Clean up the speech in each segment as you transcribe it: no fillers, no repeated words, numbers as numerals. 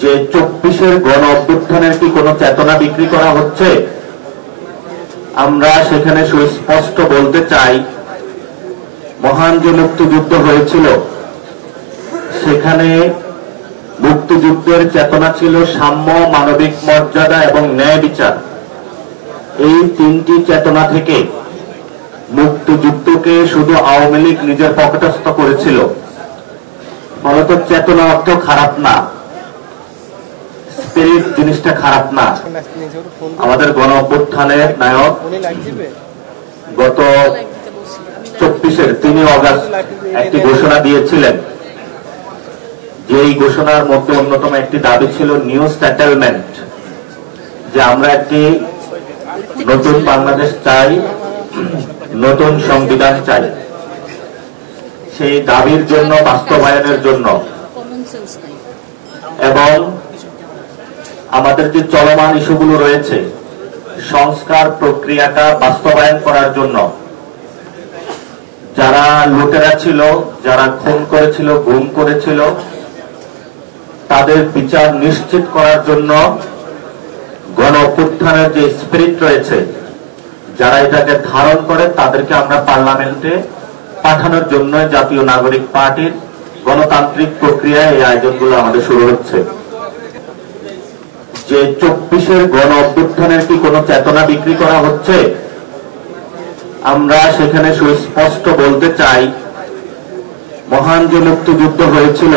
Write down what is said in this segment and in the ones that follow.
যে 24-এর গণ অভ্যুত্থানের কি কোনো চেতনা বিক্রি করা হচ্ছে? আমরা সেখানে সুস্পষ্ট বলতে চাই, মহান যে মুক্তিযুদ্ধ হয়েছিল সেখানে মুক্তিযুদ্ধের চেতনা ছিল সাম্য, মানবিক মর্যাদা এবং ন্যায় বিচার। এই তিনটি চেতনা থেকে মুক্তিযুদ্ধকে শুধু আওয়ামী লীগ নিজের পকেটস্থ করেছিল। ফলত চেতনা অর্থ খারাপ না, স্পিরিট জিনিসটা খারাপ না। আমাদের গণ অভ্যুত্থানের নায়ক গত 24-এর 3 অগস্ট একটি ঘোষণা দিয়েছিলেন, যে এই ঘোষণার মধ্যে অন্যতম একটি দাবি ছিল নিউ সেটেলমেন্ট, যে আমরা একটি নতুন বাংলাদেশ চাই, নতুন সংবিধান চাই। সেই দাবির জন্য, বাস্তবায়নের জন্য এবং আমাদের যে চলমান ইস্যুগুলো রয়েছে সংস্কার প্রক্রিয়াটা বাস্তবায়ন করার জন্য যারা লুটেরা ছিল, যারা খুন করেছিল, গুম করেছিল, তাদের বিচার নিশ্চিত করার জন্য গণ অভ্যুত্থানের যে স্পিরিট রয়েছে, যারা এটাকে ধারণ করে তাদেরকে আমরা পার্লামেন্টে পাঠানোর জন্য জাতীয় নাগরিক পার্টির গণতান্ত্রিক প্রক্রিয়ায় এই আয়োজনগুলো আমাদের শুরু হচ্ছে। যে 24-এর গণ অভ্যুত্থানের কি কোনো চেতনা বিক্রি করা হচ্ছে? আমরা সেখানে সুস্পষ্ট বলতে চাই, মহান যে মুক্তিযুদ্ধ হয়েছিল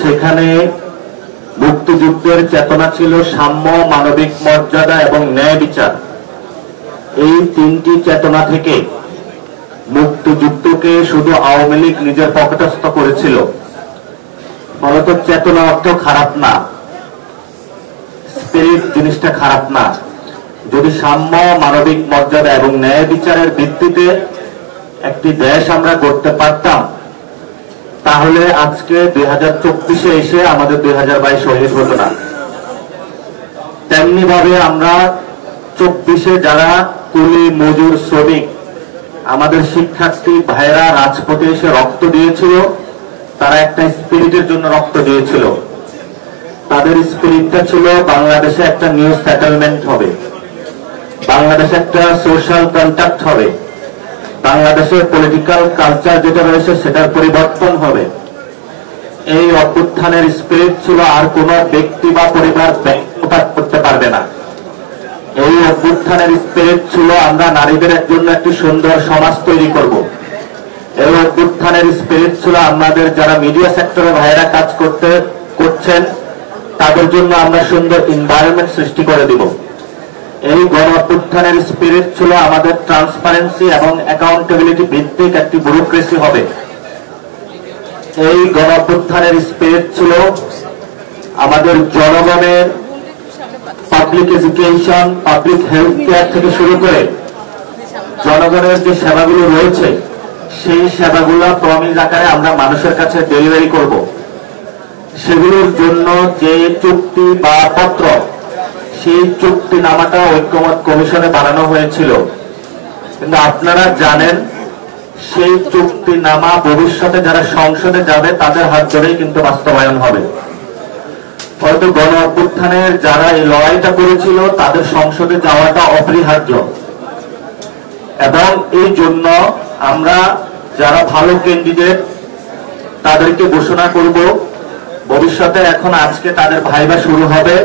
সেখানে মুক্তিযুদ্ধের চেতনা ছিল সাম্য, মানবিক মর্যাদা এবং ন্যায় বিচার। এই তিনটি চেতনা থেকে মুক্তিযুদ্ধকে শুধু আওয়ামী লীগ নিজের পকেটস্থ করেছিল। ফলত চেতনা অর্থ খারাপ না, স্পিরিট জিনিসটা খারাপ না। যদি সাম্য, মানবিক মর্যাদা এবং ন্যায় বিচারের ভিত্তিতে একটি দেশ আমরা গড়তে পারতাম, তাহলে আজকে 2024-এ এসে আমাদের 2022 শহীদ হতো না। তেমনি ভাবে আমরা 24-এ যারা কুলি, মজুর, শ্রমিক, আমাদের শিক্ষার্থী ভাইরা রাজপথে এসে রক্ত দিয়েছিল, তারা একটা স্পিরিটের জন্য রক্ত দিয়েছিল। তাদের স্পিরিটটা ছিল বাংলাদেশে একটা নিউ সেটেলমেন্ট হবে, বাংলাদেশে একটা সোশ্যাল কন্ট্যাক্ট হবে, বাংলাদেশের পলিটিক্যাল কালচার যেটা রয়েছে সেটার পরিবর্তন হবে। এই অভ্যুত্থানের স্পিরিট ছিল আর কোন ব্যক্তি বা পরিবার ব্যাখ্যা করতে পারবে না। এই অভ্যুত্থানের স্পিরিট ছিল আমরা নারীদের জন্য একটি সুন্দর সমাজ তৈরি করব। এই অভ্যুত্থানের স্পিরিট ছিল আমাদের যারা মিডিয়া সেক্টরে ভাইরা কাজ করছেন তাদের জন্য আমরা সুন্দর এনভায়রনমেন্ট সৃষ্টি করে দিব। এই গণ অভ্যুত্থানের স্পিরিট ছিল আমাদের ট্রান্সপারেন্সি এবং অ্যাকাউন্টেবিলিটি ভিত্তিক একটি ব্যুরোক্রেসি হবে। এই গণ অভ্যুত্থানের স্পিরিট ছিল আমাদের জনগণের public education, public health care থেকে শুরু করে জনগণের যে সেবাগুলো রয়েছে সেই সেবাগুলো প্রমিস আকারে আমরা মানুষের কাছে ডেলিভারি করব। সেগুলোর জন্য যে চুক্তি বা পত্র, সেই চুক্তি নামাটা ঐক্যমত কমিশনে বানানো হয়েছিল, কিন্তু আপনারা জানেন সেই চুক্তি নামা ভবিষ্যতে যারা সংসদে যাবে তাদের হাত ধরেই কিন্তু বাস্তবায়ন হবে। হয়তো গণ অভ্যুত্থানের যারা এই লড়াইটা করেছিল তাদের সংসদে যাওয়াটা অপরিহার্য, এবং এই জন্য আমরা যারা ভালো ক্যান্ডিডেট তাদেরকে ঘোষণা করব ভবিষ্যতে। এখন আজকে তাদের ভাইবা শুরু হবে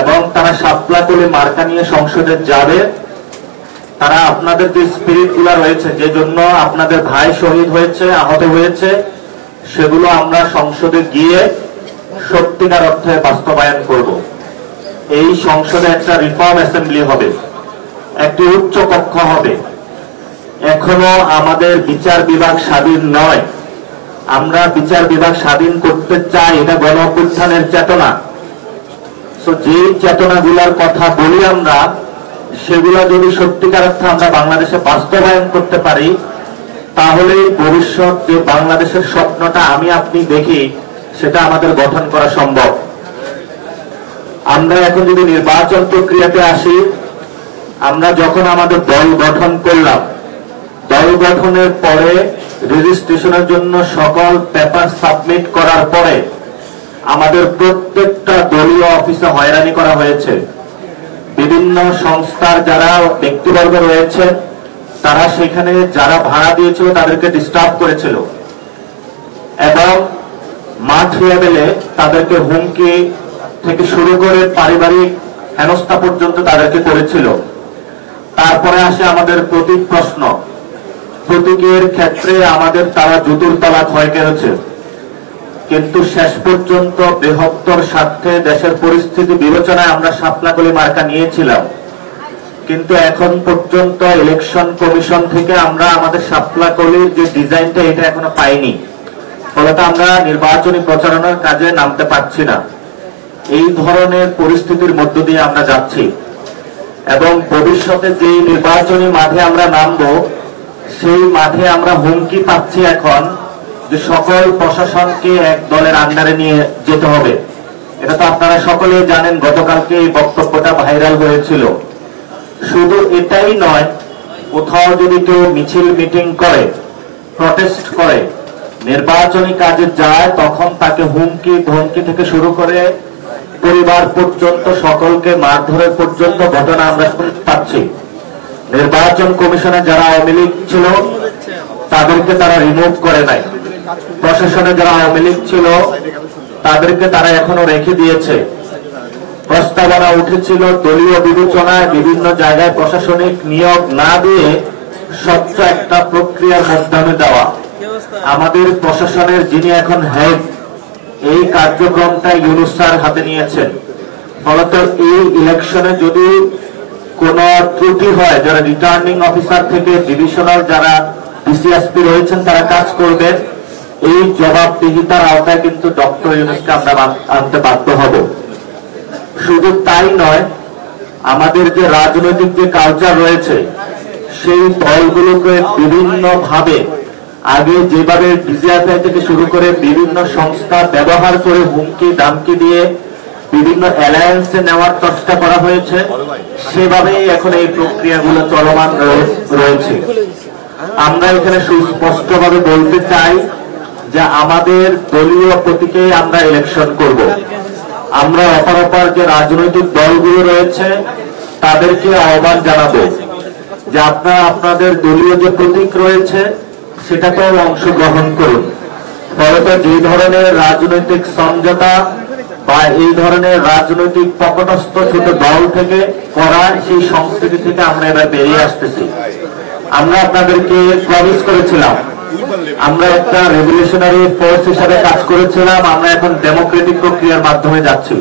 এবং তারা শাপলা করে মার্কা নিয়ে সংসদে যাবে। তারা আপনাদের যে স্পিরিট গুলা রয়েছে, যে জন্য আপনাদের ভাই শহীদ হয়েছে, আহত হয়েছে, সেগুলো আমরা সংসদে গিয়ে সত্যিকার অর্থে বাস্তবায়ন করব। এই সংসদে একটা রিফর্ম অ্যাসেম্বলি হবে, একটি উচ্চ কক্ষ হবে। এখনো আমাদের বিচার বিভাগ স্বাধীন নয়, আমরা বিচার বিভাগ স্বাধীন করতে চাই, এটা গণ অভ্যুত্থানের চেতনা। যে চেতনাগুলার কথা বলি আমরা, সেগুলা যদি সত্যিকার অর্থে আমরা বাংলাদেশে বাস্তবায়ন করতে পারি, তাহলেই ভবিষ্যৎ যে বাংলাদেশের স্বপ্নটা আমি আপনি দেখি সেটা আমাদের গঠন করা সম্ভব। আমরা এখন যদি নির্বাচন প্রক্রিয়াতে আসি, আমরা যখন আমাদের দল গঠন করলাম, দল গঠনের পরে রেজিস্ট্রেশনের জন্য সকল পেপার সাবমিট করার পরে আমাদের প্রত্যেকটা দলীয় অফিসে হয়রানি করা হয়েছে। বিভিন্ন সংস্থার যারা ব্যক্তিবর্গ রয়েছে তারা সেখানে যারা ভাড়া দিয়েছিল তাদেরকে ডিস্টার্ব করেছিল এবং মাঠ লেভেলে তাদেরকে হুমকি থেকে শুরু করে পারিবারিক হেনস্থা পর্যন্ত তাদেরকে করেছিল। তারপরে আসে আমাদের প্রতীক প্রশ্ন। প্রতীকের ক্ষেত্রে আমাদের তারা জুতুর তলা ক্ষয় করেছে, কিন্তু শেষ পর্যন্ত বৃহত্তর স্বার্থে দেশের পরিস্থিতি বিবেচনায় আমরা শাপলাকলি মার্কা নিয়েছিলাম, কিন্তু এখন পর্যন্ত ইলেকশন কমিশন থেকে আমরা আমাদের শাপলাকলির যে ডিজাইনটা এটা এখনো পাইনি। ফলত আমরা নির্বাচনী প্রচারণার কাজে নামতে পারছি না। এই ধরনের পরিস্থিতির মধ্য দিয়ে আমরা যাচ্ছি এবং ভবিষ্যতে যে নির্বাচনী মাঠে আমরা নামবো সেই মাঠে আমরা হুমকি পাচ্ছি এখন যে সকল প্রশাসনকে এক দলের আন্ডারে নিয়ে যেতে হবে। এটা তো আপনারা সকলেই জানেন, গতকালকে এই বক্তব্যটা ভাইরাল হয়েছিল। শুধু এটাই নয়, কোথাও যদি কেউ মিছিল মিটিং করে, প্রটেস্ট করে, নির্বাচনী কাজে যায়, তখন তাকে হুমকি ধমকি থেকে শুরু করে পরিবার পর্যন্ত সকলকে মারধরের পর্যন্ত ঘটনা আমরা শুনতে পাচ্ছি। নির্বাচন কমিশনে যারা আওয়ামী লীগ ছিল তাদেরকে তারা রিমুভ করে নাই, প্রশাসনে যারা আওয়ামী লীগ ছিল তাদেরকে তারা এখনো রেখে দিয়েছে। প্রস্তাবনা উঠেছিল দলীয় বিবেচনায় বিভিন্ন জায়গায় প্রশাসনিক নিয়োগ না দিয়ে স্বচ্ছ একটা প্রক্রিয়ার মাধ্যমে দেওয়া। আমাদের প্রশাসনের যিনি এখন হেড, এই কার্যক্রমটা ইউনূস স্যার হাতে নিয়েছেন। ফলত এই ইলেকশনে যদি কোন ত্রুটি হয়, যারা রিটার্নিং অফিসার থেকে ডিভিশনাল যারা ডিসিএসপি রয়েছেন তারা কাজ করবেন, এই জবাবদিহিতার আওতায় কিন্তু ডক্টর ইউনূসকে আমরা আনতে বাধ্য হব। শুধু তাই নয়, আমাদের যে রাজনৈতিক যে কালচার রয়েছে সেই দলগুলোকে বিভিন্ন ভাবে আগে যেভাবে ডিজিএফআই থেকে শুরু করে বিভিন্ন সংস্থা ব্যবহার করে হুমকি দামকি দিয়ে বিভিন্ন অ্যালায়েন্সে নেওয়ার চেষ্টা করা হয়েছে, সেভাবেই এখন এই প্রক্রিয়াগুলো চলমান রয়েছে। আমরা এখানে সুস্পষ্টভাবে বলতে চাই যে আমাদের দলীয় প্রতীকে আমরা ইলেকশন করব। আমরা অপর যে রাজনৈতিক দলগুলো রয়েছে তাদেরকে আহ্বান জানাবো যে আপনারা আপনাদের দলীয় যে প্রতীক রয়েছে সেটাতেও অংশগ্রহণ করুন। ফলত যে ধরনের রাজনৈতিক সমঝোতা বা এই ধরনের রাজনৈতিক পকটস্থ ছোট দল থেকে করা, সেই সংস্কৃতি থেকে আমরা এবার বেরিয়ে আসতেছি। আমরা আপনাদেরকে প্রমিস করেছিলাম, আমরা একটা রেভলিউশনারি ফোর্স হিসাবে কাজ করেছিলাম, আমরা এখন ডেমোক্রেটিক প্রক্রিয়ার মাধ্যমে যাচ্ছি।